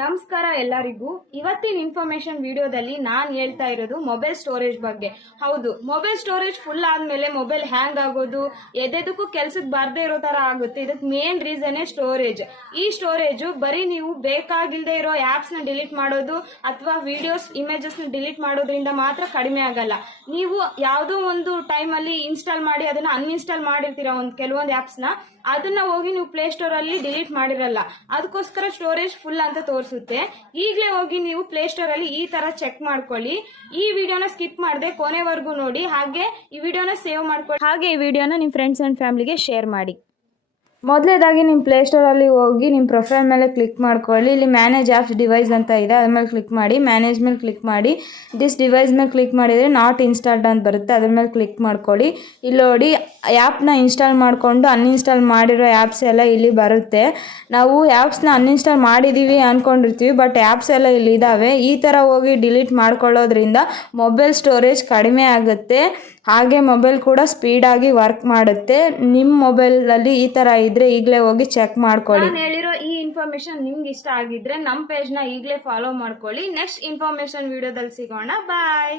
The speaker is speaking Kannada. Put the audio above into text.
ನಮಸ್ಕಾರ ಎಲ್ಲರಿಗೂ. ಇವತ್ತಿನ ಇನ್ಫಾರ್ಮೇಶನ್ ವಿಡಿಯೋದಲ್ಲಿ ನಾನು ಹೇಳ್ತಾ ಇರೋದು ಮೊಬೈಲ್ ಸ್ಟೋರೇಜ್ ಬಗ್ಗೆ. ಹೌದು, ಮೊಬೈಲ್ ಸ್ಟೋರೇಜ್ ಫುಲ್ ಆದ್ಮೇಲೆ ಮೊಬೈಲ್ ಹ್ಯಾಂಗ್ ಆಗೋದು, ಎದೆದಕ್ಕೂ ಕೆಲ್ಸಕ್ಕೆ ಬಾರದೇ ಇರೋ ತರ ಆಗುತ್ತೆ. ಇದಕ್ಕೆ ಮೇನ್ ರೀಸನ್ ಸ್ಟೋರೇಜ್. ಈ ಸ್ಟೋರೇಜ್ ಬರೀ ನೀವು ಬೇಕಾಗಿಲ್ಲದೆ ಇರೋ ಆಪ್ಸ್ ನ ಡಿಲೀಟ್ ಮಾಡೋದು ಅಥವಾ ವಿಡಿಯೋಸ್ ಇಮೇಜಸ್ ನ ಡಿಲೀಟ್ ಮಾಡೋದ್ರಿಂದ ಮಾತ್ರ ಕಡಿಮೆ ಆಗಲ್ಲ. ನೀವು ಯಾವುದೋ ಒಂದು ಟೈಮ್ ಅಲ್ಲಿ ಇನ್ಸ್ಟಾಲ್ ಮಾಡಿ ಅದನ್ನ ಅನ್ಇನ್ಸ್ಟಾಲ್ ಮಾಡಿರ್ತೀರಾ ಕೆಲವೊಂದು ಆಪ್ಸ್ ನ, ಅದನ್ನ ಹೋಗಿ ನೀವು ಪ್ಲೇ ಸ್ಟೋರ್ ಅಲ್ಲಿ ಡಿಲೀಟ್ ಮಾಡಿರಲ್ಲ. ಅದಕ್ಕೋಸ್ಕರ ಸ್ಟೋರೇಜ್ ಫುಲ್ ಅಂತ ತೋರಿಸುತ್ತೆ. ಈಗಲೇ ಹೋಗಿ ನೀವು ಪ್ಲೇ ಸ್ಟೋರ್ ಅಲ್ಲಿ ಈ ತರ ಚೆಕ್ ಮಾಡ್ಕೊಳ್ಳಿ. ಈ ವಿಡಿಯೋನ ಸ್ಕಿಪ್ ಮಾಡದೆ ಕೊನೆವರೆಗೂ ನೋಡಿ. ಹಾಗೆ ಈ ವಿಡಿಯೋನ ಸೇವ್ ಮಾಡ್ಕೊಳ್ಳಿ. ಹಾಗೆ ಈ ವಿಡಿಯೋನ ನಿಮ್ಮ ಫ್ರೆಂಡ್ಸ್ ಅಂಡ್ ಫ್ಯಾಮಿಲಿಗೆ ಶೇರ್ ಮಾಡಿ. ಮೊದಲೇದಾಗಿ ನಿಮ್ಮ ಪ್ಲೇಸ್ಟೋರಲ್ಲಿ ಹೋಗಿ ನಿಮ್ಮ ಪ್ರೊಫೈಲ್ ಮೇಲೆ ಕ್ಲಿಕ್ ಮಾಡ್ಕೊಳ್ಳಿ. ಇಲ್ಲಿ ಮ್ಯಾನೇಜ್ ಆ್ಯಪ್ಸ್ ಡಿವೈಸ್ ಅಂತ ಇದೆ, ಅದ್ರ ಮೇಲೆ ಕ್ಲಿಕ್ ಮಾಡಿ. ಮ್ಯಾನೇಜ್ ಮೇಲೆ ಕ್ಲಿಕ್ ಮಾಡಿ. ದಿಸ್ ಡಿವೈಸ್ ಮೇಲೆ ಕ್ಲಿಕ್ ಮಾಡಿದರೆ ನಾಟ್ ಇನ್ಸ್ಟಾಲ್ಡ್ ಅಂತ ಬರುತ್ತೆ, ಅದ್ರ ಮೇಲೆ ಕ್ಲಿಕ್ ಮಾಡ್ಕೊಳ್ಳಿ. ಇಲ್ಲಿ ನೋಡಿ ಆ್ಯಪ್ನ ಇನ್ಸ್ಟಾಲ್ ಮಾಡಿಕೊಂಡು ಅನ್ಇನ್ಸ್ಟಾಲ್ ಮಾಡಿರೋ ಆ್ಯಪ್ಸ್ ಎಲ್ಲ ಇಲ್ಲಿ ಬರುತ್ತೆ. ನಾವು ಆ್ಯಪ್ಸ್ನ ಅನ್ಇನ್ಸ್ಟಾಲ್ ಮಾಡಿದ್ದೀವಿ ಅಂದ್ಕೊಂಡಿರ್ತೀವಿ, ಬಟ್ ಆ್ಯಪ್ಸ್ ಎಲ್ಲ ಇಲ್ಲಿ ಇದ್ದಾವೆ. ಈ ಥರ ಹೋಗಿ ಡಿಲೀಟ್ ಮಾಡ್ಕೊಳ್ಳೋದ್ರಿಂದ ಮೊಬೈಲ್ ಸ್ಟೋರೇಜ್ ಕಡಿಮೆ ಆಗುತ್ತೆ, ಹಾಗೆ ಮೊಬೈಲ್ ಕೂಡ ಸ್ಪೀಡಾಗಿ ವರ್ಕ್ ಮಾಡುತ್ತೆ. ನಿಮ್ಮ ಮೊಬೈಲಲ್ಲಿ ಈ ಥರ ಇದ್ರೆ ಈಗಲೇ ಹೋಗಿ ಚೆಕ್ ಮಾಡ್ಕೊಳ್ಳಿ. ನಾನು ಹೇಳಿರೋ ಈ ಇನ್ಫಾರ್ಮೇಶನ್ ನಿಮ್ಗೆ ಇಷ್ಟ ಆಗಿದ್ರೆ ನಮ್ಮ ಪೇಜ್ನ ಈಗಲೇ ಫಾಲೋ ಮಾಡ್ಕೊಳ್ಳಿ. ನೆಕ್ಸ್ಟ್ ಇನ್ಫಾರ್ಮೇಶನ್ ವಿಡಿಯೋದಲ್ಲಿ ಸಿಗೋಣ. ಬಾಯ್.